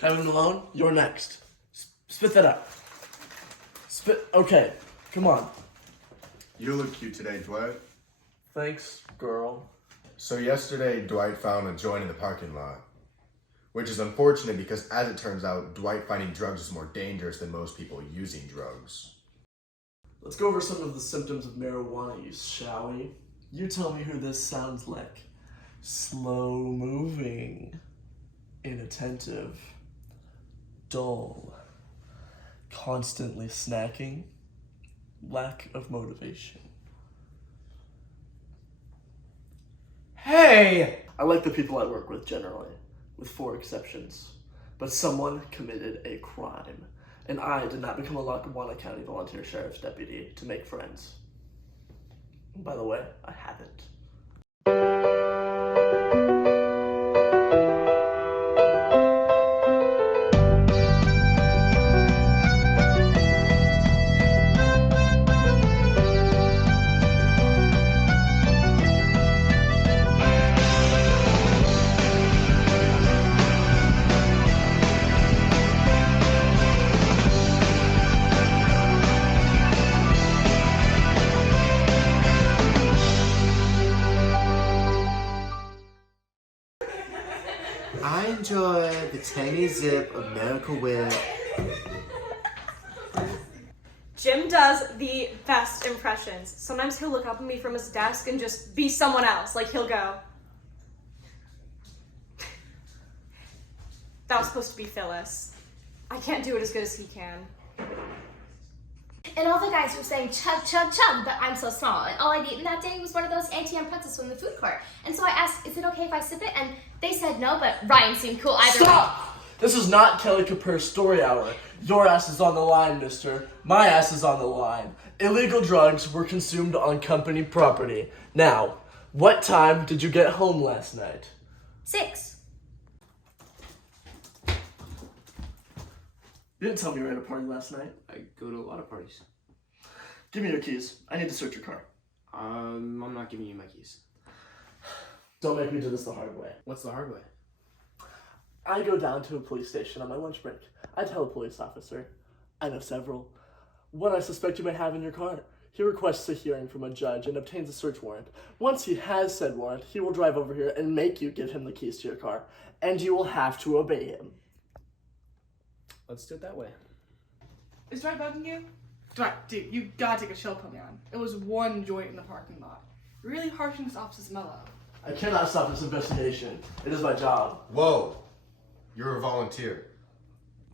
Kevin Malone, you're next. Spit that out. Okay, come on. You look cute today, Dwight. Thanks, girl. So yesterday, Dwight found a joint in the parking lot. Which is unfortunate because, as it turns out, Dwight finding drugs is more dangerous than most people using drugs. Let's go over some of the symptoms of marijuana use, shall we? You tell me who this sounds like. Slow moving, inattentive, dull, constantly snacking, lack of motivation. Hey! I like the people I work with generally, with 4 exceptions. But someone committed a crime, and I did not become a Lackawanna County Volunteer Sheriff's Deputy to make friends. By the way, I haven't. I enjoy the tangy zip of Miracle Whip. Jim does the best impressions. Sometimes he'll look up at me from his desk and just be someone else. Like he'll go, that was supposed to be Phyllis. I can't do it as good as he can. And all the guys were saying chug, chug, chug, but I'm so small. And all I'd eaten that day was one of those ATM pretzels from the food court. And so I asked, is it okay if I sip it? And they said no, but Ryan seemed cool either way. Stop! This is not Kelly Kapoor's story hour. Your ass is on the line, mister. My ass is on the line. Illegal drugs were consumed on company property. Now, what time did you get home last night? 6. You didn't tell me you were at a party last night. I go to a lot of parties. Give me your keys. I need to search your car. I'm not giving you my keys. Don't make me do this the hard way. What's the hard way? I go down to a police station on my lunch break. I tell a police officer, I know several, what I suspect you may have in your car. He requests a hearing from a judge and obtains a search warrant. Once he has said warrant, he will drive over here and make you give him the keys to your car, and you will have to obey him. Let's do it that way. Is Dwight bugging you? Dwight, dude, you gotta take a chill pill, man. It was one joint in the parking lot. Really harshing this officer's mellow. I cannot stop this investigation. It is my job. Whoa! You're a volunteer.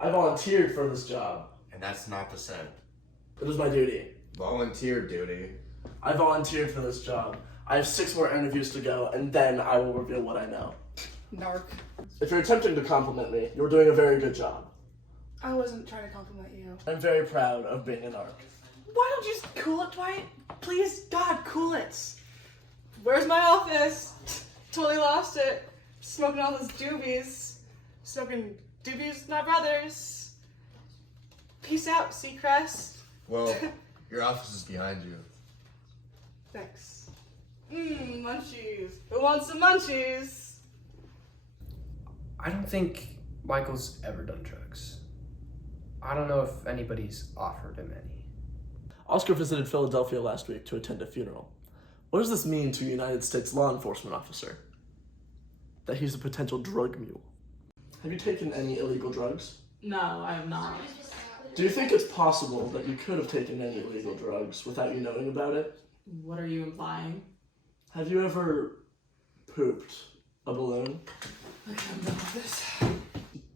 I volunteered for this job. And that's not the same. It is my duty. Volunteer duty. I volunteered for this job. I have 6 more interviews to go, and then I will reveal what I know. Narc. If you're attempting to compliment me, you're doing a very good job. I wasn't trying to compliment you. I'm very proud of being an ARC. Why don't you just cool it, Dwight? Please, God, cool it. Where's my office? Totally lost it. Smoking all those doobies. Smoking doobies with my brothers. Peace out, Seacrest. Well, your office is behind you. Thanks. Munchies. Who wants some munchies? I don't think Michael's ever done drugs. I don't know if anybody's offered him any. Oscar visited Philadelphia last week to attend a funeral. What does this mean to a United States law enforcement officer? That he's a potential drug mule. Have you taken any illegal drugs? No, I have not. Do you think it's possible that you could have taken any illegal drugs without you knowing about it? What are you implying? Have you ever pooped a balloon? I can't know this.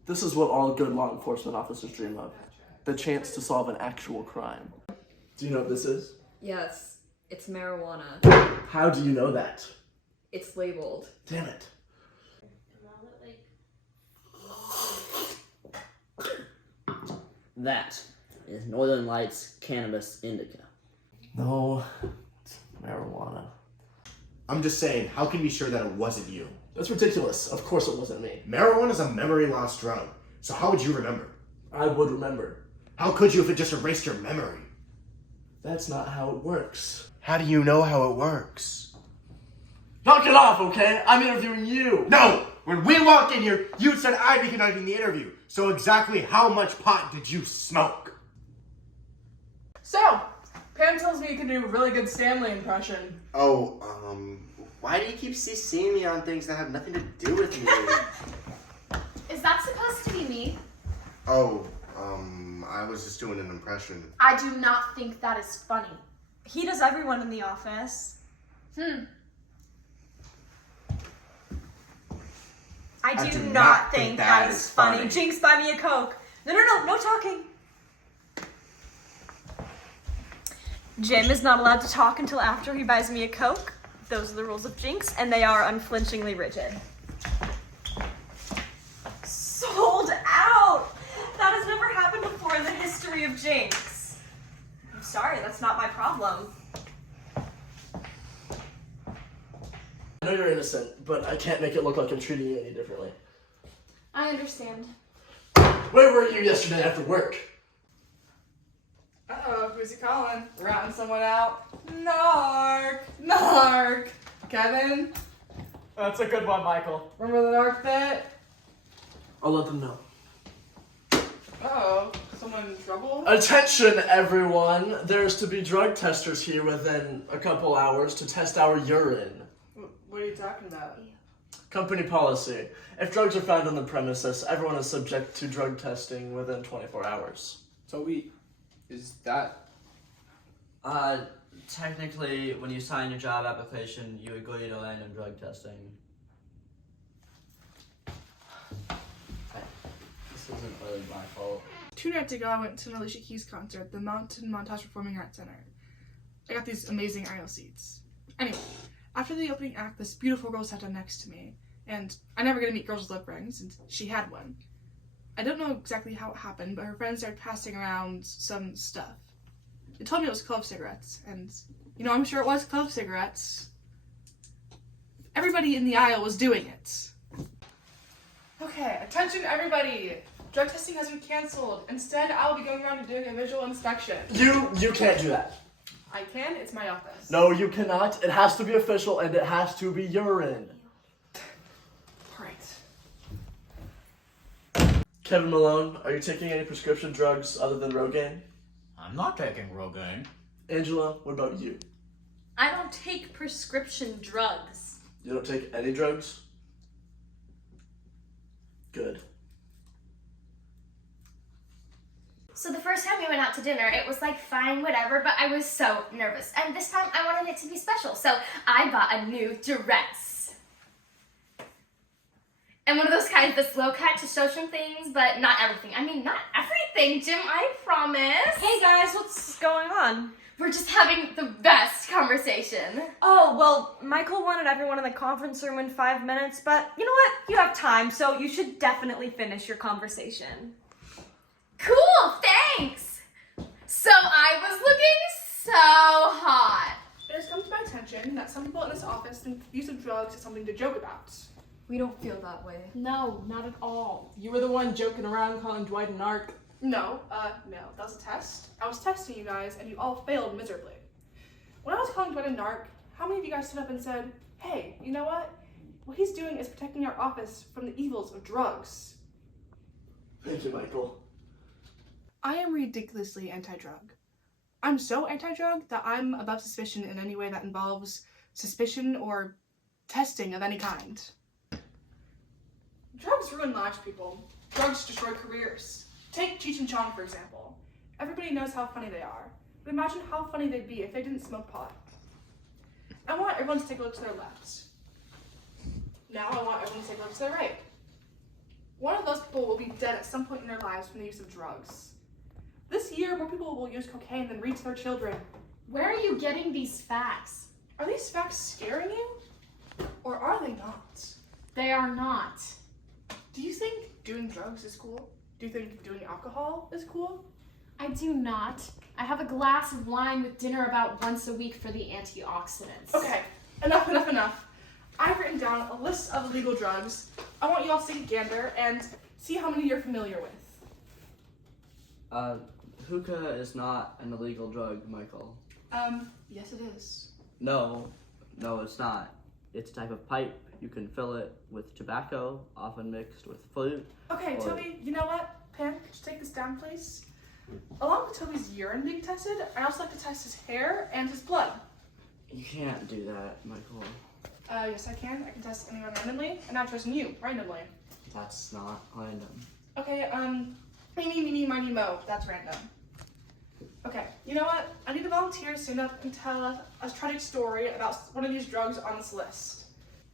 This is what all good law enforcement officers dream of. The chance to solve an actual crime. Do you know what this is? Yes, it's marijuana. How do you know that? It's labeled. Damn it. That is Northern Lights Cannabis Indica. No, it's marijuana. I'm just saying, how can we be sure that it wasn't you? That's ridiculous. Of course it wasn't me. Marijuana is a memory loss drug, so how would you remember? I would remember. How could you if it just erased your memory? That's not how it works. How do you know how it works? Knock it off, okay? I'm interviewing you. No! when we walked in here, you said I'd be conducting the interview. So exactly how much pot did you smoke? So, Pam tells me you can do a really good Stanley impression. Oh, why do you keep CCing me on things that have nothing to do with me? Is that supposed to be me? Oh, I was just doing an impression. I do not think that is funny. He does everyone in the office. I do not think that is funny. Jinx, buy me a Coke. No talking. Jim is not allowed to talk until after he buys me a Coke. Those are the rules of Jinx, and they are unflinchingly rigid. Sold out! That has never happened before in the history of Jinx. I'm sorry, that's not my problem. I know you're innocent, but I can't make it look like I'm treating you any differently. I understand. Where were you yesterday after work? Uh-oh, who's he calling? Ratting someone out? Narc! Kevin? That's a good one, Michael. Remember the narc bit? I'll let them know. Uh-oh, someone in trouble? Attention, everyone! There's to be drug testers here within a couple hours to test our urine. What are you talking about? Company policy. If drugs are found on the premises, everyone is subject to drug testing within 24 hours. Is that... Technically, when you sign your job application, you agree to random drug testing. This isn't really my fault. 2 nights ago, I went to an Alicia Keys concert at the Mountain Montage Performing Arts Center. I got these amazing aisle seats. Anyway, after the opening act, this beautiful girl sat down next to me, and I never get to meet girls with lip rings, and she had one. I don't know exactly how it happened, but her friends started passing around some stuff. They told me it was clove cigarettes, and, I'm sure it was clove cigarettes. Everybody in the aisle was doing it. Okay, attention everybody! Drug testing has been canceled. Instead, I will be going around and doing a visual inspection. You can't do that. I can, it's my office. No, you cannot. It has to be official and it has to be urine. Alright. Kevin Malone, are you taking any prescription drugs other than Rogaine? I'm not taking Rogaine. Angela, what about you? I don't take prescription drugs. You don't take any drugs? Good. So the first time we went out to dinner, it was like fine, whatever, but I was so nervous. And this time I wanted it to be special, so I bought a new dress. And one of those kinds that's low cut to show some things, but not everything. I mean, not everything, Jim, I promise. Hey guys, what's going on? We're just having the best conversation. Oh, well, Michael wanted everyone in the conference room in 5 minutes, but you know what? You have time, so you should definitely finish your conversation. Cool, thanks! So I was looking so hot. It has come to my attention that some people in this office think the use of drugs is something to joke about. We don't feel that way. No, not at all. You were the one joking around calling Dwight a narc. No, that was a test. I was testing you guys, and you all failed miserably. When I was calling Dwight a narc, how many of you guys stood up and said, hey, you know what? What he's doing is protecting our office from the evils of drugs. Thank you, Michael. I am ridiculously anti-drug. I'm so anti-drug that I'm above suspicion in any way that involves suspicion or testing of any kind. Drugs ruin lives, people. Drugs destroy careers. Take Cheech and Chong, for example. Everybody knows how funny they are, but imagine how funny they'd be if they didn't smoke pot. I want everyone to take a look to their left. Now I want everyone to take a look to their right. One of those people will be dead at some point in their lives from the use of drugs. This year, more people will use cocaine than read to their children. Where are you getting these facts? Are these facts scaring you? Or are they not? They are not. Do you think doing drugs is cool? Do you think doing alcohol is cool? I do not. I have a glass of wine with dinner about once a week for the antioxidants. Okay, enough. I've written down a list of illegal drugs. I want you all to take a gander and see how many you're familiar with. Hookah is not an illegal drug, Michael. Yes it is. No, it's not. It's a type of pipe, You can fill it with tobacco, often mixed with flute. Okay, Or- Toby, you know what? Pam, could you take this down, please? Along with Toby's urine being tested, I also like to test his hair and his blood. You can't do that, Michael. Yes, I can. I can test anyone randomly, and I'm testing you randomly. That's not random. Okay, meeny, meeny, miny, mo. That's random. Okay, you know what? I need a volunteer to stand up and tell a tragic story about one of these drugs on this list.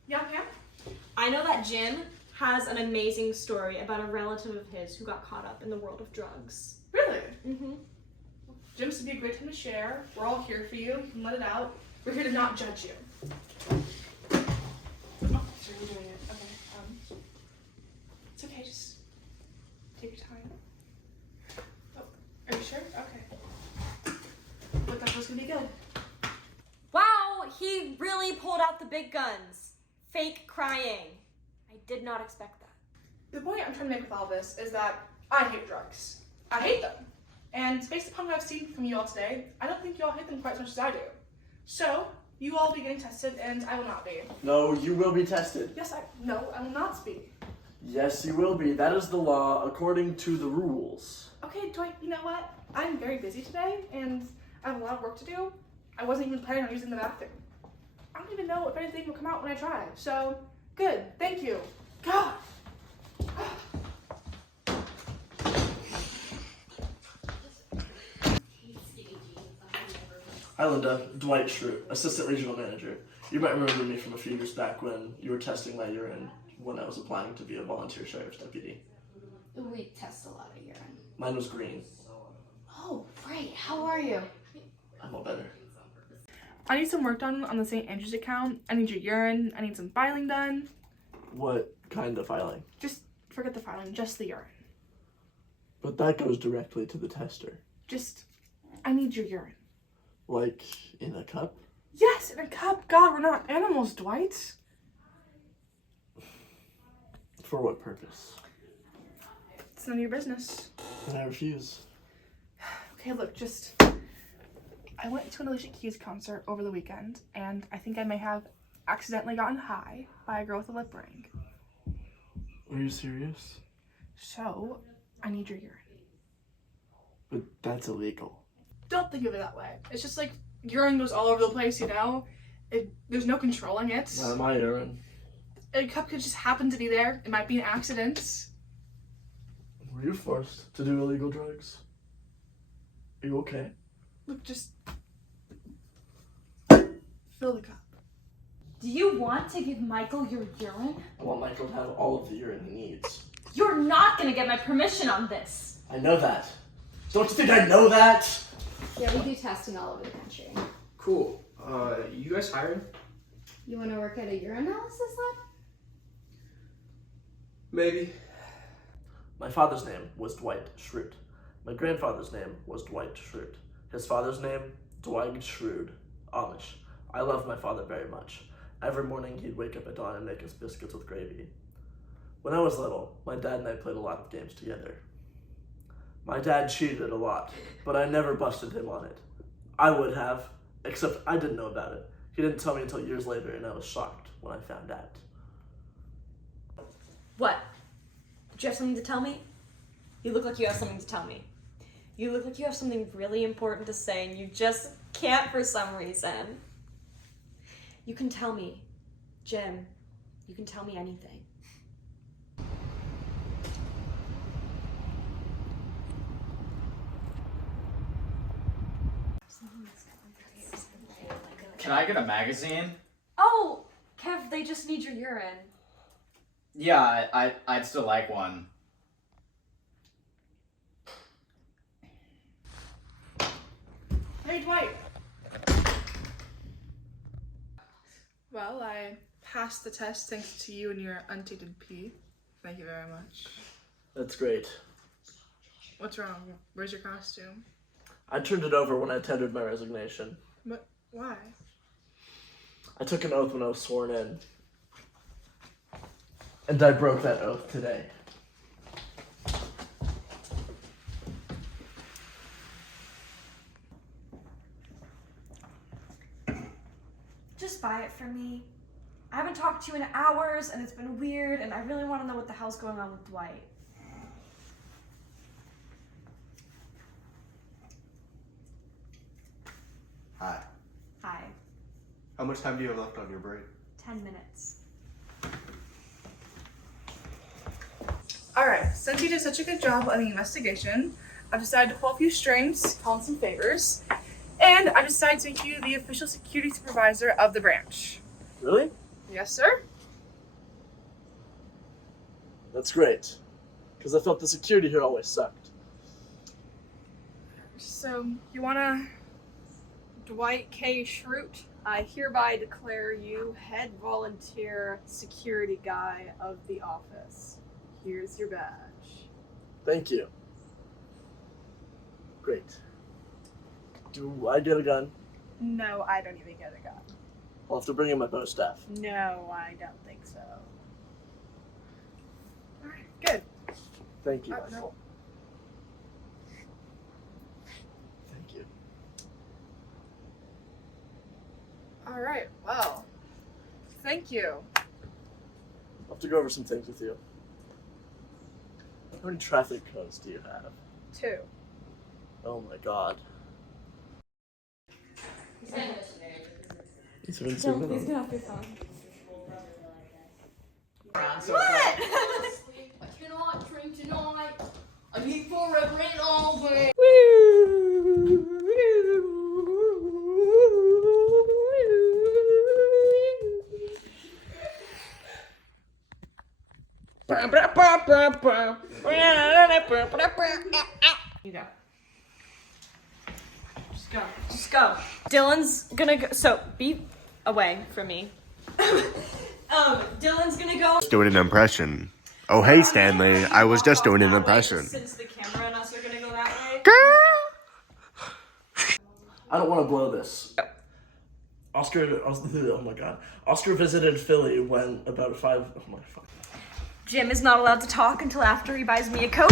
Yeah, Pam? I know that Jim has an amazing story about a relative of his who got caught up in the world of drugs. Really? Mm-hmm. Jim's would be a great time to share. We're all here for you. You can let it out. We're here to not judge you. Oh, so you're doing it. Okay. It's okay. Just take your time. Oh, are you sure? Okay. But that was gonna be good. Wow, he really pulled out the big guns. Fake crying. I did not expect that. The point I'm trying to make with all this is that I hate drugs. I hate them. And based upon what I've seen from you all today, I don't think you all hate them quite as much as I do. So, you all will be getting tested, and I will not be. No, you will be tested. No, I will not be. Yes, you will be. That is the law according to the rules. Okay, Dwight, you know what? I'm very busy today, and I have a lot of work to do. I wasn't even planning on using the bathroom. I don't even know if anything will come out when I try. So, good. Thank you. God! Hi, Linda. Dwight Schrute, Assistant Regional Manager. You might remember me from a few years back when you were testing my urine when I was applying to be a volunteer sheriff's deputy. We test a lot of urine. Mine was green. Oh, great. How are you? I'm all better. I need some work done on the St. Andrews account. I need your urine. I need some filing done. What kind of filing? Just forget the filing, just the urine. But that goes directly to the tester. I need your urine. Like in a cup? Yes, in a cup. God, we're not animals, Dwight. For what purpose? It's none of your business. And I refuse. Okay, look, I went to an Alicia Keys concert over the weekend, and I think I may have accidentally gotten high by a girl with a lip ring. Are you serious? So, I need your urine. But that's illegal. Don't think of it that way. It's just like urine goes all over the place, you know? There's no controlling it. Not my urine. A cup could just happen to be there. It might be an accident. Were you forced to do illegal drugs? Are you okay? Look, just fill the cup. Do you want to give Michael your urine? I want Michael to have all of the urine he needs. You're not gonna get my permission on this. I know that. Don't you think I know that? Yeah, we do testing all over the country. Cool. You guys hiring? You want to work at a urinalysis lab? Maybe. My father's name was Dwight Schrute. My grandfather's name was Dwight Schrute. His father's name, Dwight Schrute, Amish. I loved my father very much. Every morning he'd wake up at dawn and make us biscuits with gravy. When I was little, my dad and I played a lot of games together. My dad cheated a lot, but I never busted him on it. I would have, except I didn't know about it. He didn't tell me until years later, and I was shocked when I found out. What? Do you have something to tell me? You look like you have something to tell me. You look like you have something really important to say, and you just can't for some reason. You can tell me, Jim. You can tell me anything. Can I get a magazine? Oh, Kev, they just need your urine. Yeah, I'd still like one. Hey, Dwight. Well, I passed the test thanks to you and your untainted pee. Thank you very much. That's great. What's wrong? Where's your costume? I turned it over when I tendered my resignation. But why? I took an oath when I was sworn in. And I broke that oath today. Just buy it for me. I haven't talked to you in hours, and it's been weird, and I really want to know what the hell's going on with Dwight. Hi. Hi. How much time do you have left on your break? 10 minutes. Alright, since you did such a good job on the investigation, I've decided to pull a few strings, call in some favors, and I decided to make you the official security supervisor of the branch. Really? Yes, sir? That's great. Because I felt the security here always sucked. So, you wanna... Dwight K. Schrute, I hereby declare you head volunteer security guy of the office. Here's your badge. Thank you. Great. Do I get a gun? No, I don't even get a gun. I'll have to bring in my bow staff. No, I don't think so. Alright, good. Thank you. No. Thank you. Alright, well. Thank you. I'll have to go over some things with you. How many traffic codes do you have? 2. Oh my god. He's been So please get off your phone. What? I cannot drink tonight. I need forever and always. You go. Just go. Dylan's gonna go. So be away from me. Dylan's gonna go. Doing an impression. Oh, hey, Stanley. I was just doing an impression. Since the camera and us are gonna go that way. I don't want to blow this. Oh my god. Oscar visited Philly when about 5. Oh my fuck. Jim is not allowed to talk until after he buys me a Coke.